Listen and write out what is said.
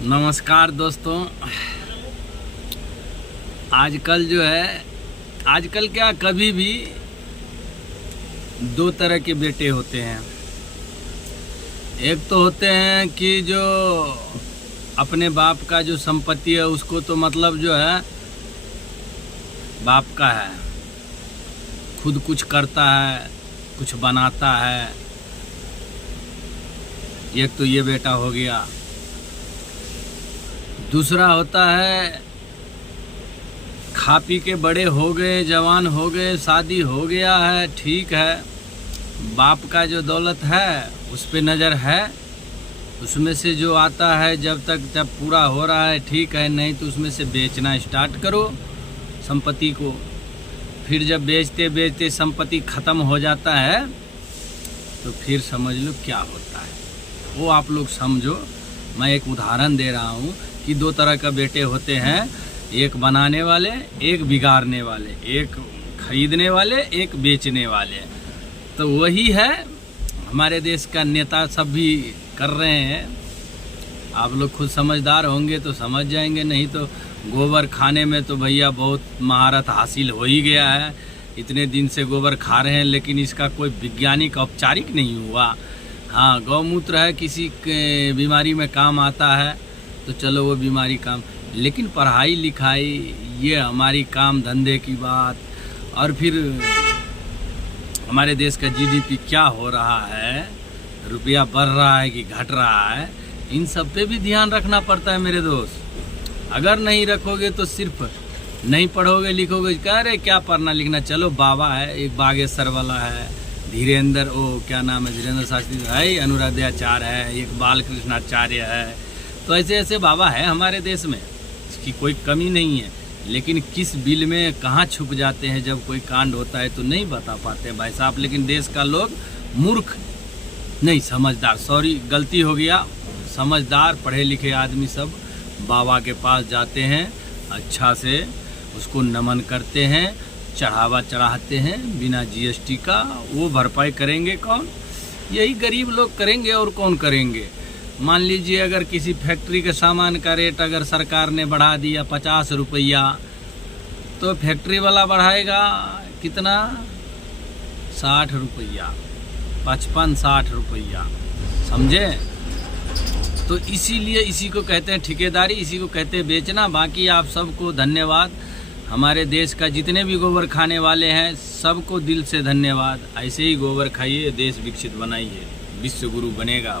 नमस्कार दोस्तों। आजकल जो है, आजकल क्या कभी भी दो तरह के बेटे होते हैं। एक तो होते हैं कि जो अपने बाप का जो संपत्ति है उसको तो मतलब जो है बाप का है, खुद कुछ करता है, कुछ बनाता है। एक तो ये बेटा हो गया। दूसरा होता है खा पी के बड़े हो गए, जवान हो गए, शादी हो गया है, ठीक है, बाप का जो दौलत है उस पे नज़र है, उसमें से जो आता है जब पूरा हो रहा है ठीक है, नहीं तो उसमें से बेचना स्टार्ट करो संपत्ति को। फिर जब बेचते बेचते संपत्ति ख़त्म हो जाता है तो फिर समझ लो क्या होता है वो आप लोग समझो। मैं एक उदाहरण दे रहा हूँ कि दो तरह का बेटे होते हैं, एक बनाने वाले, एक बिगाड़ने वाले, एक खरीदने वाले, एक बेचने वाले। तो वही है हमारे देश का नेता सब भी कर रहे हैं। आप लोग खुद समझदार होंगे तो समझ जाएंगे, नहीं तो गोबर खाने में तो भैया बहुत महारत हासिल हो ही गया है। इतने दिन से गोबर खा रहे हैं लेकिन इसका कोई वैज्ञानिक औपचारिक नहीं हुआ। हाँ, गौमूत्र है, किसी बीमारी में काम आता है तो चलो वो बीमारी काम, लेकिन पढ़ाई लिखाई ये हमारी काम धंधे की बात, और फिर हमारे देश का जीडीपी क्या हो रहा है, रुपया बढ़ रहा है कि घट रहा है, इन सब पे भी ध्यान रखना पड़ता है मेरे दोस्त। अगर नहीं रखोगे तो सिर्फ नहीं पढ़ोगे लिखोगे, कह रहे क्या पढ़ना लिखना, चलो बाबा है, एक बागेश्वर वाला है, धीरेन्द्र, ओ क्या नाम है, धीरेन्द्र शास्त्री है, अनुराध्याचार्य है, एक बाल कृष्णाचार्य है। तो ऐसे ऐसे बाबा है हमारे देश में, इसकी कोई कमी नहीं है। लेकिन किस बिल में कहाँ छुप जाते हैं जब कोई कांड होता है तो नहीं बता पाते भाई साहब। लेकिन देश का लोग मूर्ख नहीं, समझदार, सॉरी गलती हो गया, समझदार पढ़े लिखे आदमी सब बाबा के पास जाते हैं, अच्छा से उसको नमन करते हैं, चढ़ावा चढ़ाते हैं बिना जीएसटी का। वो भरपाई करेंगे कौन? यही गरीब लोग करेंगे, और कौन करेंगे। मान लीजिए अगर किसी फैक्ट्री के सामान का रेट अगर सरकार ने बढ़ा दिया 50 रुपया, तो फैक्ट्री वाला बढ़ाएगा कितना, 60 रुपया, 55-60 रुपया, समझे। तो इसीलिए इसी को कहते हैं ठेकेदारी, इसी को कहते हैं बेचना। बाकी आप सबको धन्यवाद। हमारे देश का जितने भी गोबर खाने वाले हैं सबको दिल से धन्यवाद। ऐसे ही गोबर खाइए, देश विकसित बनाइए, विश्व गुरु बनेगा।